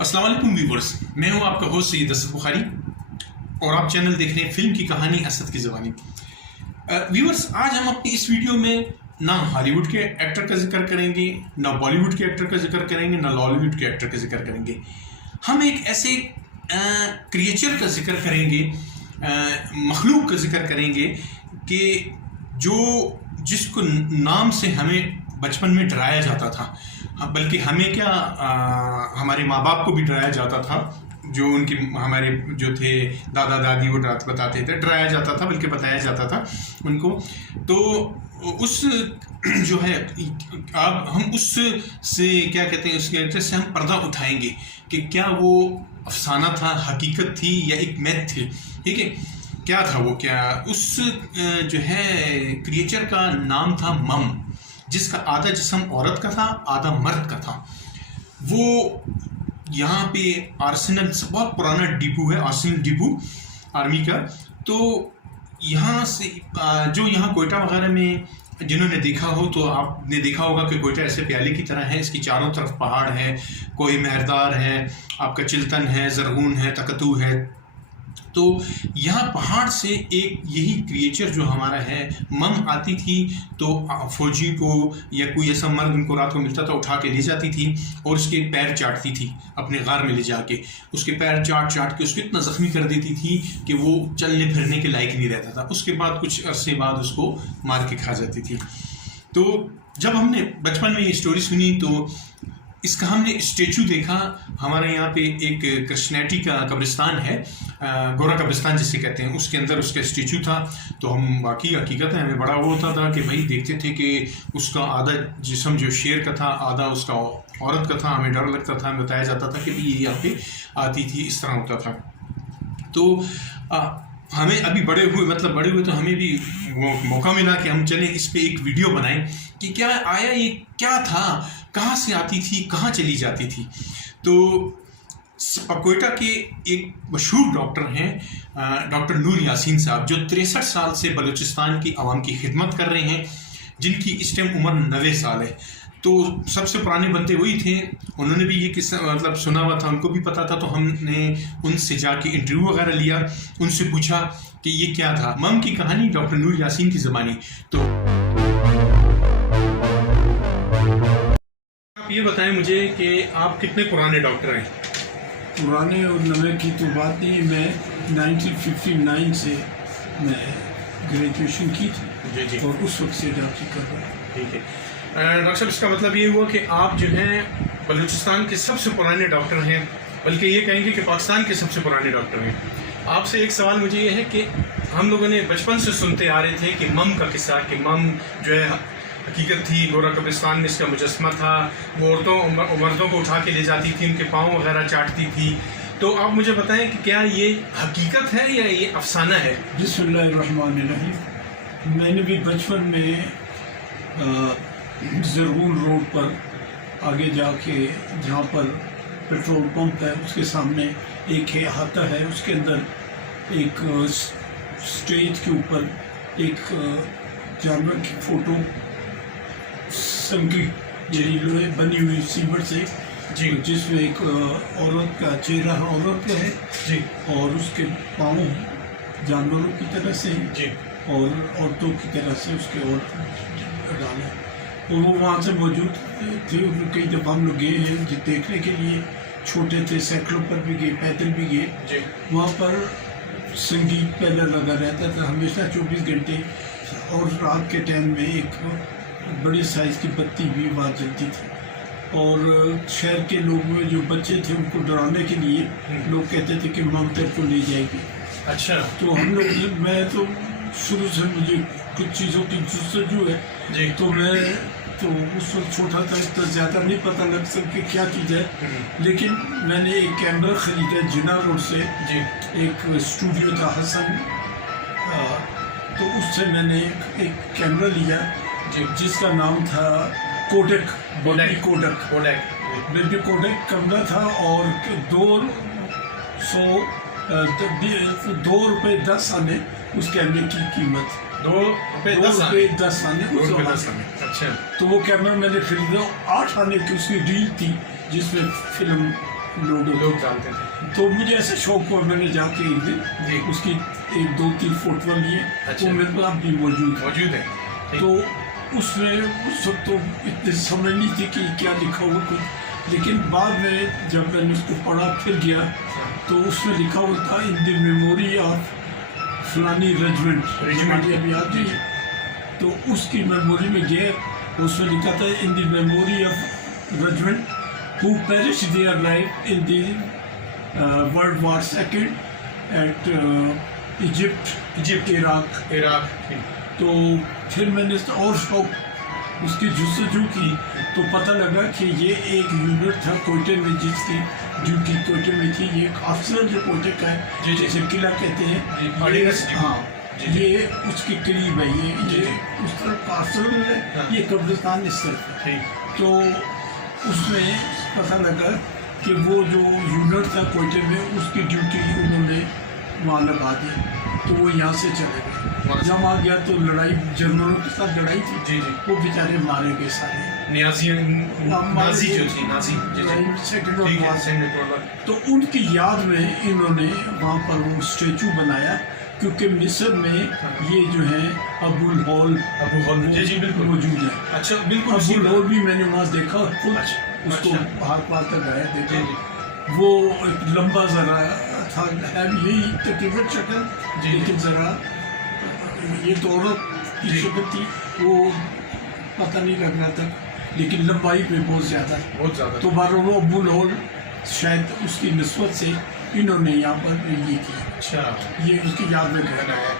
अस्सलाम वालेकुम व्यूवर्स, मैं हूं आपका होस्ट सैयद असद बुखारी और आप चैनल देख रहे हैं फिल्म की कहानी असद की ज़बानी। व्यूवर्स, आज हम अपनी इस वीडियो में ना हॉलीवुड के एक्टर का जिक्र करेंगे, ना बॉलीवुड के एक्टर का जिक्र करेंगे, ना लॉलीवुड के एक्टर का जिक्र करेंगे। हम एक ऐसे क्रिएचर का जिक्र करेंगे, मखलूक का जिक्र करेंगे कि जिसको नाम से हमें बचपन में डराया जाता था, बल्कि हमें क्या हमारे माँ बाप को भी डराया जाता था। जो उनके हमारे जो थे दादा दादी वो बताते थे, डराया जाता था, बल्कि बताया जाता था उनको। तो उस जो है अब हम उस से क्या कहते हैं, उस कैरेक्टर से हम पर्दा उठाएंगे कि क्या वो अफसाना था, हकीकत थी या एक मैथ थी। ठीक है, क्या था वो, क्या उस जो है क्रिएचर का नाम था मम, जिसका आधा जिस्म औरत का था, आधा मर्द का था। वो यहाँ पे आर्सेनल बहुत पुराना डिपो है, आर्सेनल डिपो आर्मी का। तो यहाँ से जो यहाँ कोयटा वगैरह में जिन्होंने देखा हो तो आपने देखा होगा कि कोयटा ऐसे प्याले की तरह है, इसकी चारों तरफ पहाड़ है, कोई मेहरदार है, आपका चिल्तन है, जरगून है, तकतू है। तो यहाँ पहाड़ से एक यही क्रिएचर जो हमारा है मम आती थी, तो फौजी को या कोई ऐसा मर्द उनको रात को मिलता था, उठा के ले जाती थी और उसके पैर चाटती थी, अपने गार में ले जाके उसके पैर चाट के उसको इतना ज़ख्मी कर देती थी कि वो चलने फिरने के लायक नहीं रहता था। उसके बाद कुछ अरसे बाद उसको मार के खा जाती थी। तो जब हमने बचपन में ये स्टोरी सुनी तो इसका हमने स्टेचू देखा। हमारे यहाँ पे एक कृष्णैटी का कब्रिस्तान है, गोरा कब्रिस्तान जिसे कहते हैं, उसके अंदर उसका स्टेचू था। तो हम वाकई हकीकत है हमें बड़ा वो होता था कि भाई देखते थे कि उसका आधा जिस्म जो शेर का था, आधा उसका औरत का था। हमें डर लगता था, हमें बताया जाता था कि भाई ये यहाँ पे आती थी, इस तरह होता था। तो हमें अभी बड़े हुए तो हमें भी वो मौका मिला कि हम चलें इस पे एक वीडियो बनाएं कि क्या आया, ये क्या था, कहाँ से आती थी, कहाँ चली जाती थी। तो कोयटा के एक मशहूर डॉक्टर हैं डॉक्टर नूर यासीन साहब, जो 63 साल से बलूचिस्तान की आवाम की खिदमत कर रहे हैं, जिनकी इस टाइम उम्र 90 साल है। तो सबसे पुराने बंदे वही थे, उन्होंने भी ये किस्सा सुना हुआ था, उनको भी पता था। तो हमने उनसे जाके इंटरव्यू वगैरह लिया, उनसे पूछा कि ये क्या था, मम की कहानी डॉक्टर नूर यासीन की ज़बानी। तो आप ये बताएं मुझे कि आप कितने पुराने डॉक्टर हैं? पुराने और नवे की तो बात नहीं, मैं 1959 से मैं ग्रेजुएशन की थी जी और उस वक्त से डॉक्टरी कर रहा हूँ। ठीक है डॉक्टर साहब, इसका मतलब ये हुआ कि आप जो हैं बलूचिस्तान के सबसे पुराने डॉक्टर हैं, बल्कि ये कहेंगे कि पाकिस्तान के सबसे पुराने डॉक्टर हैं। आपसे एक सवाल मुझे ये है कि हम लोगों ने बचपन से सुनते आ रहे थे कि मम का किस्सा, कि मम जो है हकीकत थी, गोरा कब्रिस्तान में इसका मुजस्मा था, वो मर्दों को उठा के ले जाती थी, उनके पाँव वगैरह चाटती थी। तो आप मुझे बताएं कि क्या ये हकीकत है या ये अफसाना है? बिस्मिल्लाहिर्रहमानिर्रहीम। मैंने भी बचपन में ज़रगून रोड पर आगे जाके, जहाँ पर पेट्रोल पंप है, उसके सामने एक अहाता है, उसके अंदर एक स्टेज के ऊपर एक जानवर की फ़ोटो संगी लोहे बनी हुई सीमेंट से जी, जिसमें एक औरत का चेहरा औरत का है जी, और उसके पाँव जानवरों की तरह से जी, और औरतों की तरह से उसके और डाला। तो वो वहाँ से मौजूद थे। कई दफ़ा हम लोग गए हैं देखने के लिए, छोटे थे, साइकिलों पर भी गए, पैदल भी गए। वहाँ पर संगीत पहले लगा रहता था हमेशा 24 घंटे, और रात के टाइम में एक बड़ी साइज़ की बत्ती भी वहाँ जलती थी। और शहर के लोग में जो बच्चे थे उनको डराने के लिए लोग कहते थे कि ममता को ले जाएगी। अच्छा। तो हम लोग, मैं तो शुरू से मुझे कुछ चीज़ों की जस्तजू है जी, तो मैं तो उस वक्त छोटा था, इतना ज़्यादा नहीं पता लग सके क्या चीज़ है। लेकिन मैंने एक कैमरा ख़रीदा जिना रोड से जी, एक स्टूडियो था हसन, तो उससे मैंने एक कैमरा लिया जी, जिसका नाम था कोडेक, बेबी कोडेक कैमरा था। और 2 रुपये 10 आने उस कैमरे की कीमत। 2 रुपये 10 आने। अच्छा। तो वो कैमरा मैंने खरीदा, 8 आने की उसकी रील थी जिसमें फिल्म लूडो लोग जानते थे। तो मुझे ऐसा शौक हुआ, मैंने जाके एक जी। दिन उसकी 1-2-3 फोटो लिए। अच्छा। वो मेरे पास भी मौजूद है। मौजूद है। ठीक। तो उसमें उस वक्त तो इतनी समझ नहीं थी कि क्या लिखा हुआ कुछ, लेकिन बाद में जब मैंने उसको पढ़ा फिर गया तो उसमें लिखा हुआ था इन द मेमोरी ऑफ फलानी रेजिमेंट अभी याद नहीं। तो उसकी मेमोरी में गया, उसमें लिखा था in the memory of regiment who perish their life in the world war second at Egypt Iraq. तो फिर मैंने और शौक उसकी जुस्तजू की तो पता लगा कि ये एक यूनिट था कोयटे में जिसकी ड्यूटी कोयटे में थी। ये एक अफसर जो कोयटे का है, जी। जैसे किला कहते जी, हैं, ऑर्डिनेंस डिपो। हाँ जी। ये उसके करीब है। जी। ये उस तरफ का अफसर है, हाँ। ये कब्रिस्तान इस तरफ है। ठीक। तो उसमें पता लगा कि वो जो यूनिट था कोयटे में उसकी ड्यूटी उन्होंने वहाँ लगा दी, तो वो यहाँ से चले गए। जब आ गया तो लड़ाई जर्मनों के साथ लड़ाई थी। जी जी। वो बेचारे मारे गए सारे। नाजी जो थी, नाजी। जी जी। सेकंड ठीक है, वॉर। Second world war. तो उनकी याद में इन्होंने वहाँ पर वो स्टेचू बनाया, क्योंकि मिस्र में ये जो है अबुल हॉल अबू हॉल। जी जी, बिल्कुल मौजूद है। अच्छा, बिल्कुल उसी अबुल का। हॉल भी मैंने वहाँ देखा और खुद अच्छा, उसको अच्छा। हाथ तक गया जी देखा। जी। वो एक लंबा जरा था, है यही तकरीबन शक्ल, जी। लेकिन जरा ये तो औरत की जी। शक्ल थी, वो पता नहीं लग रहा था, लेकिन लंबाई पे बहुत ज़्यादा। बहुत ज्यादा। तो बारो अबुल हॉल शायद उसकी निस्बत से इन्होंने यहाँ पर ये किया, अच्छा, ये उसकी याद में गया। बनाया।